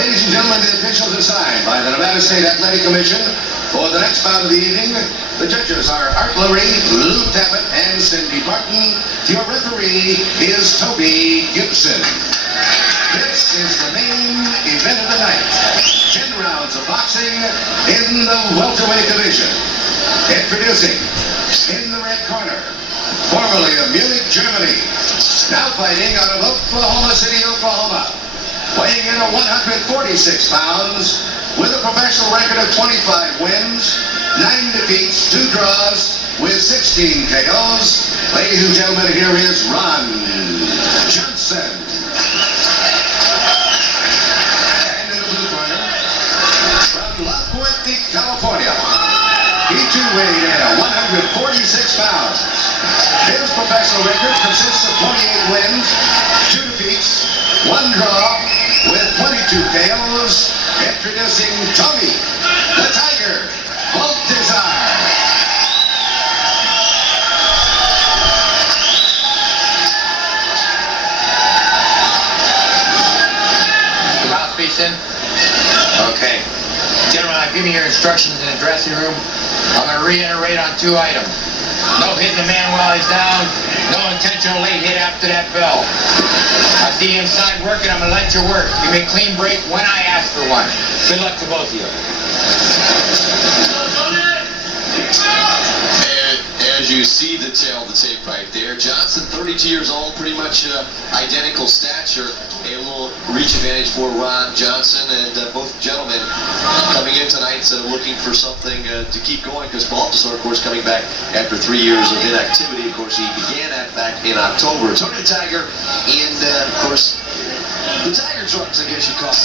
Ladies and gentlemen, the officials assigned by the Nevada State Athletic Commission for the next bout of the evening. The judges are Art Lurie, Lou Tappett, and Cindy Martin. Your referee is Toby Gibson. This is the main event of the night. 10 rounds of boxing in the welterweight division. Introducing, in the red corner, formerly of Munich, Germany, now fighting out of Oklahoma City, Oklahoma, weighing in at 146 pounds, with a professional record of 25 wins, 9 defeats, 2 draws, with 16 KOs. Ladies and gentlemen, here is Ron Johnson. And in the blue corner, from La Puente, California, he too weighed in at 146 pounds. His professional record consists of 28 wins, 2 defeats, 1 draw, with 22 KOs. Introducing Tony the Tiger Baltazar. Mouthpiece in. Okay. Gentlemen, I've given you your instructions in the dressing room. I'm going to reiterate on 2 items. No hitting the man while he's down. No intentional late hit after that bell. I see you inside working. I'm going to let you work. Give me a clean break when I ask for one. Good luck to both of you. As you see the tail of the tape right there, Johnson, 32 years old, pretty much identical stature. A little reach advantage for Ron Johnson, and both gentlemen coming in tonight looking for something to keep going, because Baltazar, of course, coming back after 3 years of inactivity. Of course, he began that back in October. Tony the Tiger, and of course, the Tiger trucks, I guess you call it.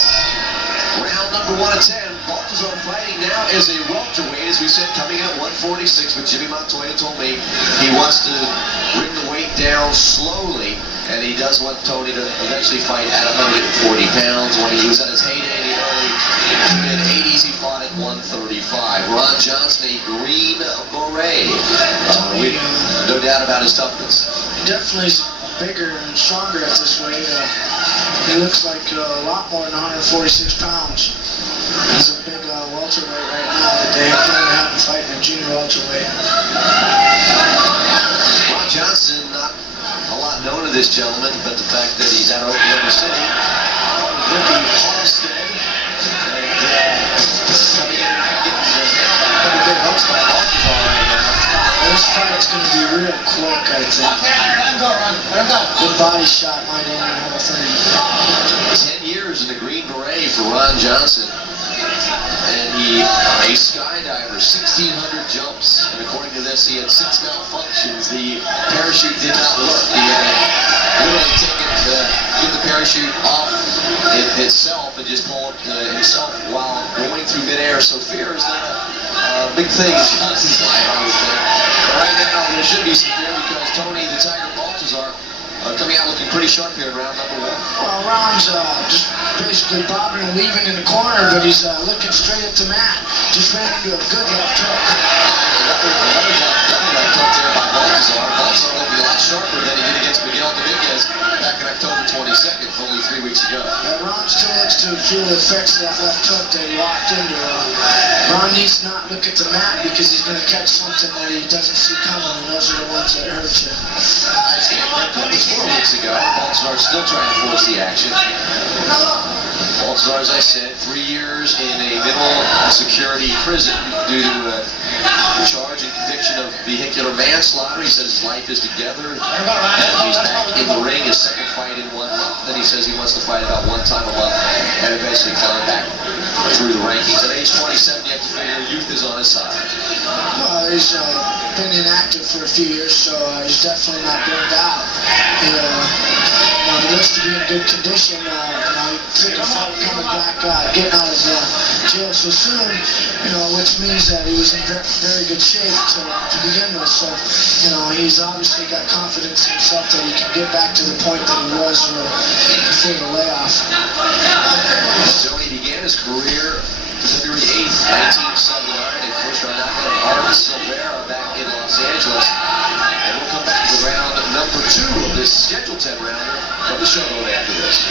Round number 1 of 10. Baltazar fighting now as a welterweight, as we said, coming in at 146, but Jimmy Montoya told me he wants to bring the weight down slowly, and he does want Tony to eventually fight at 140 pounds. When he was at his heyday in the early mid-80s, he fought at 135. Ron Johnson, a green beret. No doubt about his toughness. Definitely bigger and stronger at this weight. He looks like a lot more than 146 pounds. He's a big welterweight right now, but they haven't had him fighting a junior welterweight. Ron Johnson, not a lot known to this gentleman, but the fact that he's out of Oklahoma City, Ricky Halstead, and coming in and getting nailed by a couple big hooks by Baltazar right now. This fight's going to be real quick, I think. Good body shot might end the whole thing. 10 years in the green beret for Ron Johnson. And he, a skydiver, 1,600 jumps. And according to this, he had 6 malfunctions. The parachute did not work. He had literally taken get the parachute off itself and just pull it himself while going through midair. So fear is not a big thing in Johnson's life, I would think. But right now, there should be some fear, because Tony the Tiger Baltazar coming out looking pretty sharp here in round number 1. Well, Ron's just basically bobbing and weaving in the corner, but he's looking straight at the mat. Just ran into a good left hook. Another left hook there by Baltazar. Baltazar will be a lot sharper than he did against Miguel Dominguez back in October 22nd, only 3 weeks ago. Ron still looks to feel the effects of that left hook that he locked into. Ron needs to not look at the mat, because he's going to catch something that he doesn't see coming, and those are the ones that hurt you. That was 4 weeks ago. Baltazar still trying to force the action. Baltazar, as I said, 3 years in a middle security prison due to a charge and conviction of vehicular manslaughter. He says his life is together. He's back in the ring, his second fight in 1 month. Then he says he wants to fight about 1 time a month and eventually climb back through the rankings. At age 27, you have to figure youth is on his side. Well, he's been inactive for a few years, so he's definitely not burned out. He looks to be in good condition. He coming back, getting out of jail so soon, which means that he was in very good shape to begin with. So, he's obviously got confidence in himself that he can get back to the point that he was before the layoff. Tony began his career February 8th, 1979, a first-round knockout of Armin Silveira back in Los Angeles. And we'll come back to round number 2 of this scheduled 10-rounder from the show after this.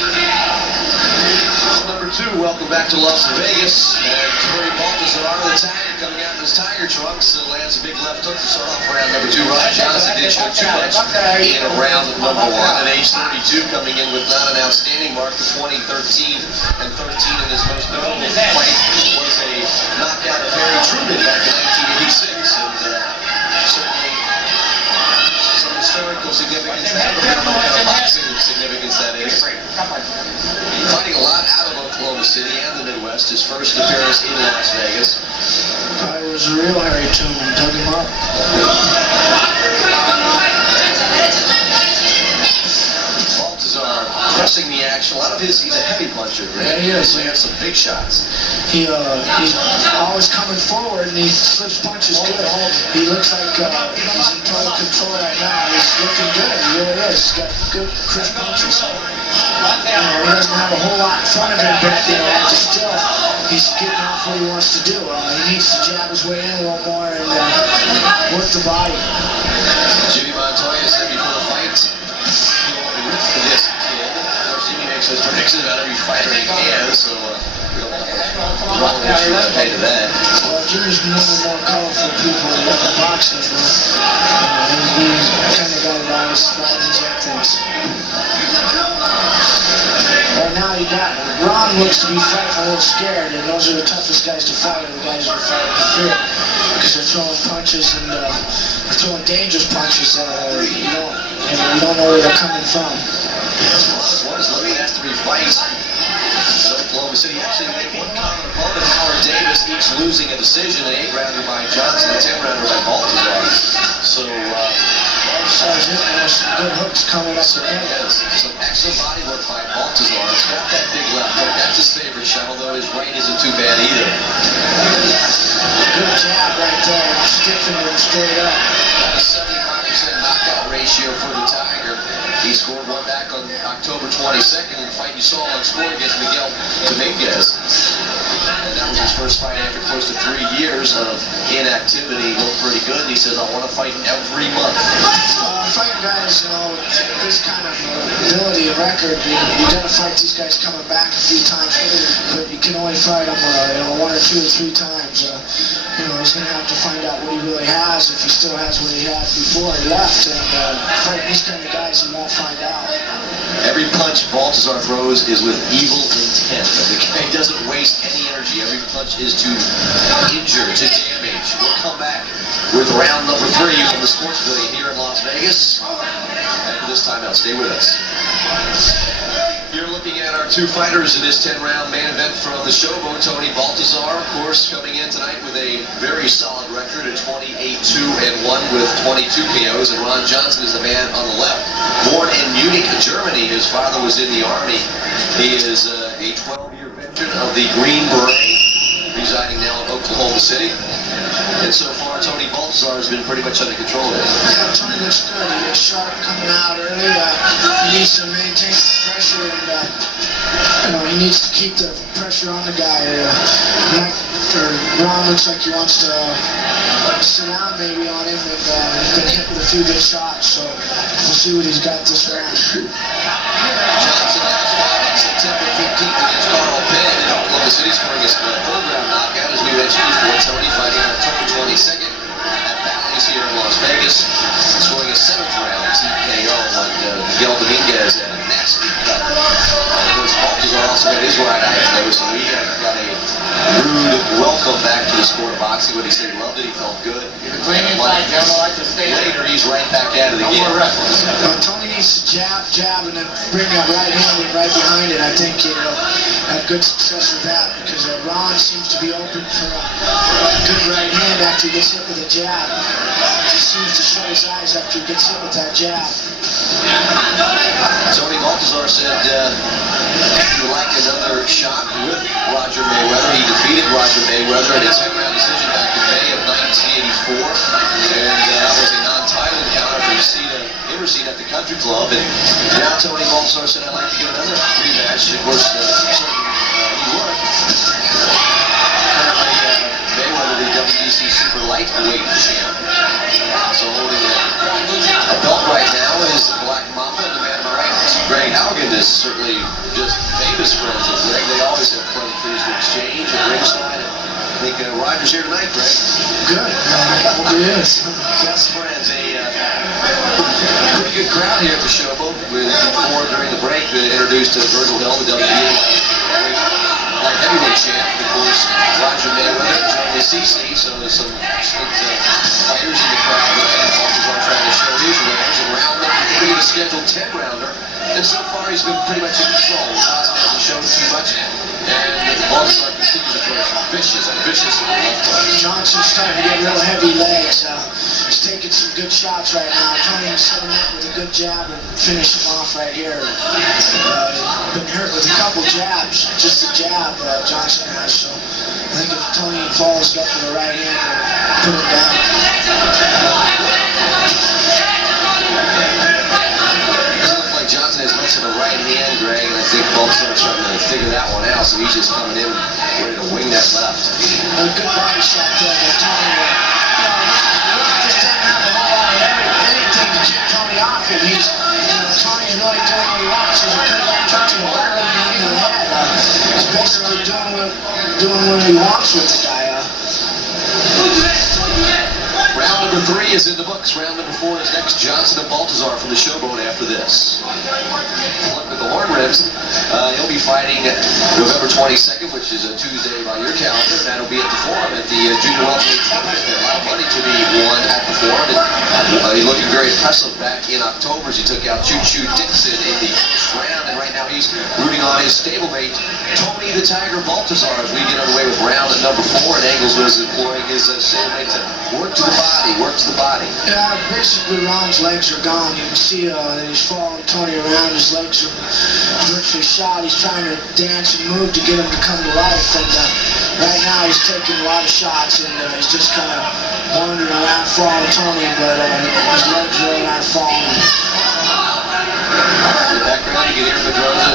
Round number 2 2, welcome back to Las Vegas. And Tony Baltazar, the Tiger, coming out in his Tiger trunks, lands a big left hook to start off round number 2. Ron Johnson didn't show too much in round number 1. At age 32, coming in with not an outstanding mark for 2013 and 13 in his most notable fight was a knockout of Harry Truman back in 1986. And certainly some historical significance that boxing significance that is. Fighting a lot out of Oklahoma City and the Midwest. His first appearance in Las Vegas. I was a real Harry Truman, dug him up. Baltazar pressing the action. A lot of he's a heavy puncher. Yeah, he is. He has some big shots. He's always coming forward and he slips punches good. He looks like he's in total control right now. He's looking good. He really is. He's got good, crisp punches. He doesn't have a whole lot in front of him, but still, he's getting off what he wants to do. He needs to jab his way in a little more and work the body. Jimmy Montoya said before the fight, he'll root for this kid. Of course, Jimmy makes those predictions about every fighter he has, so we don't have to wrong pay to that. Well, Jimmy's one of the more colorful people in boxing. He's kind of got a lot of inject things. Right now, you got Ron looks to be fighting a little scared, and those are the toughest guys to fight, are the guys who are fighting for fear, because they're throwing punches and they're throwing dangerous punches that you don't know where they're coming from. Was looking at 3 fights in Oklahoma City. Actually, made one common opponent, Howard Davis, each losing a decision, an 8-rounder by Johnson, a 10-rounder by Baltazar. So, Baltazar's hitting some good hooks coming up. Some excellent body work by Baltazar. He's got that big left hook. That's his favorite shot, although his right isn't too bad either. Good jab right there, stiffing him straight up. Got a 75% knockout ratio for the Tiger. He scored one back on October 22nd in the fight you saw on score against Miguel Dominguez. And that was his first fight after close to 3 years of inactivity. He looked pretty good, and he says, I want to fight every month. Fighting guys, this kind of ability and record, you gotta fight these guys coming back a few times, but you can only fight them 1 or 2 or 3 times. He's gonna have to find out what he really has, if he still has what he had before he left, and fighting these kind of guys he won't find out. Every punch Baltazar throws is with evil intent. The guy doesn't waste any energy. Every punch is to injure, to damage. We'll come back with round number 3 from the Sports Pavilion here in Las Vegas. After this timeout, stay with us. You're looking at our 2 fighters in this 10-round main event from the Showboat. Tony Baltazar, of course, coming in tonight with a very solid record at 28-2-1 with 22 KOs. And Ron Johnson is the man on the left. Born in Munich, Germany. His father was in the Army. He is a 12-year veteran of the Green Beret, residing now in Oklahoma City. And so far, Tony Baltazar has been pretty much under control of it. Yeah, Tony looks good. He looks sharp coming out early. He needs to maintain pressure, and he needs to keep the pressure on the guy. Ron looks like he wants to sit down maybe on him, and he's been hit with a few good shots, so we'll see what he's got this round. Johnson has fought on September 15th against Carl Penn in Oklahoma City, scoring his 3rd round knockout, as we mentioned before. Tony fighting on October 22nd at Bally's here in Las Vegas, scoring a 7th round TKO on Miguel Dominguez and a nasty cut. Of course, Baltazar also got his right eye closed, so he got a rude welcome back to the sport of boxing. What he said, he loved it, he felt good. Later, he's right back at it again. Tony needs to jab, and then bring that right hand in right behind it. I think he'll have good success with that, because Ron seems to be open for a good right hand after he gets hit with a jab. He seems to shut his eyes after he gets hit with that jab. Tony Baltazar said he would like another shot with Roger Mayweather. He defeated Roger Mayweather in a 10-round decision back in May of 1984. And that was a non-title encounter for Everseen at the Country Club. And now Tony Baltazar said, I'd like to get another rematch. Of course, he would. Currently, Mayweather, the WBC super lightweight champ. So holding a belt right now is Black Mamba, and the man on the right, Greg Haugen, is certainly just famous friends with Greg. They always have think Roger's here tonight, Greg. Good. I hope he is. Best friends, a pretty good crowd here at the Showboat. Before, during the break, introduced Virgil Hill, the WBA light heavyweight champ. Of course, Roger Mayweather, Johnny CC, so there's some excellent fighters in the crowd. Baltazar trying to show his wares, and round number 3 of the scheduled 10-rounder. And so far, he's been pretty much in control. Hasn't shown too much. And Baltazar continues to throw some vicious left hooks. Johnson's starting to get real heavy legs. He's taking some good shots right now. Tony can set him up with a good jab and finish him off right here. Been hurt with a couple jabs, just a jab Johnson has. So I think if Tony follows it up with a right hand, he'll put him down. Johnson has much of a right hand, Greg, and I think Baltazar's starting to figure that one out, so he's just coming in ready to wing that left. A good body shot there by Tony. Just doesn't have a whole lot of anything to keep Tony off him. Tony's really doing what he wants. He's a good left hook and barely in the head. He's basically doing what he wants with the guy. Round number 3 is in the books. Round number 4 is next. Johnson and Baltazar from the Showboat after this. Look with the horn ribs. He'll be fighting November 22nd, which is a Tuesday by your calendar, and that'll be at the Forum at the Junior Welterweight Tournament. There's a lot of money to be won at the Forum. And, he's looking very impressive back in October as he took out Choo Choo Dixon in the first round, and right now he's rooting on his stablemate, Tony the Tiger Baltazar, as we get underway with round number 4, and Engelsman is employing his stablemate to work to the body. Yeah, basically Ron's legs are gone. You can see that he's following Tony around. His legs are virtually shot. He's trying to dance and move to get him to come to life. And right now he's taking a lot of shots, and he's just kind of wandering around following Tony, but his legs really aren't falling. In the background, you can hear Pedroza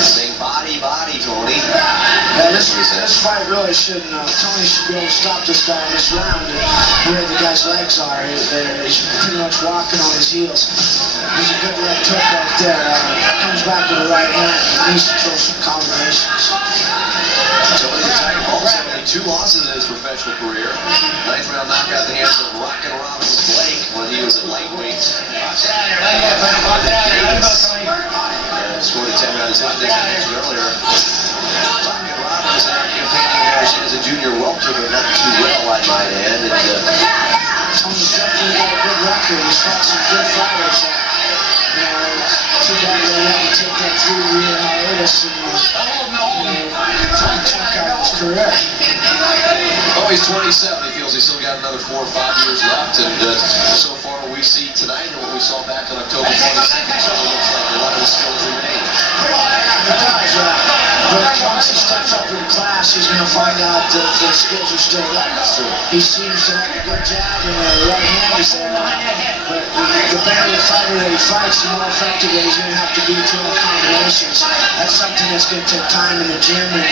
saying, body, Tony. Yeah, this fight really shouldn't. Tony should be able to stop this guy in this round. Where the guy's legs are, he's pretty much walking on his heels. He's a good left hook right there. Comes back with a right hand. He needs to throw some combinations. Tony the Tiger Baltazar had 2 losses in his professional career. 9th round knockout at the hands of Rockin' Robin Blake when he was at lightweight. Scored a 10-round decision, as I mentioned earlier. Rockin' Robin is now campaigning there. She has a junior welter, but not too well, I might add. And, Tony's definitely got a good record. He's fought some good fighters. Too bad they had to take that 3-year hiatus and chunk out his career. Oh, he's 27. He feels he's still got another 4 or 5 years left. And so far, what we see tonight and what we saw back on October 22nd, certainly looks like a lot of his skills remain. It does, but once he steps up in class, he's going to find out that the skills are still there. He seems to have a good jab and a right hand is there. But the better the fighter that he fights, the more effective he's going to have to be throwing combinations. That's something that's going to take time in the gym and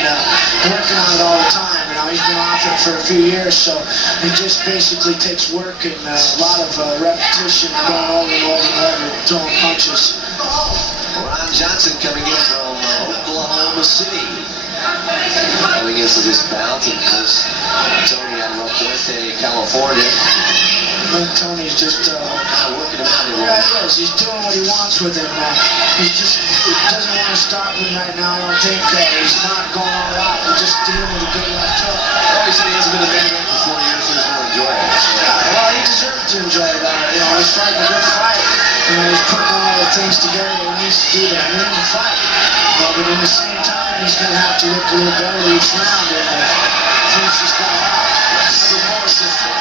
working on it all the time. He's been off it for a few years, so it just basically takes work and a lot of repetition going over and over and over, throwing punches. Ron Johnson coming in from Oklahoma City. Coming into this bout, and of course, Tony out of El Puente, California. I think Tony's just working him out here. Yeah, he is. He's doing what he wants with him. He doesn't want to stop him right now. I don't think he's not going all out. He's just dealing with a good left hook. Oh, he said he hasn't been a main event for 4 years, so he's going to enjoy it. Well, he deserves to enjoy it. He's fighting a good fight. He's putting all the things together that he needs to do to win the fight. But in the same time, he's going to have to look a little better each round and finish this guy out. Rest of the war system.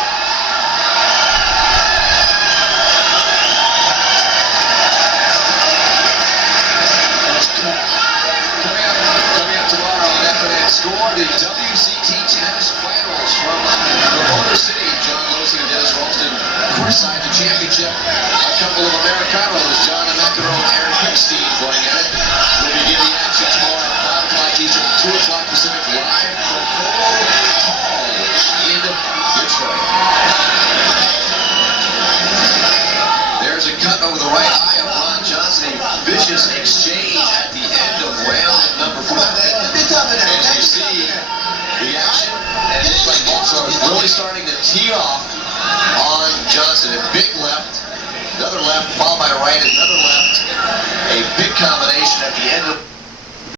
Score the WCT tennis finals from the Motor City. John Losey and Dennis Ralston courtside the championship. A couple of Americanos, John McEnroe and Aaron Pinkstein going at it. We'll begin the action tomorrow at 5 o'clock Eastern, 2 o'clock Pacific, live from Polo Hall in tee off on Johnson. A big left, another left, followed by a right, another left. A big combination at the end of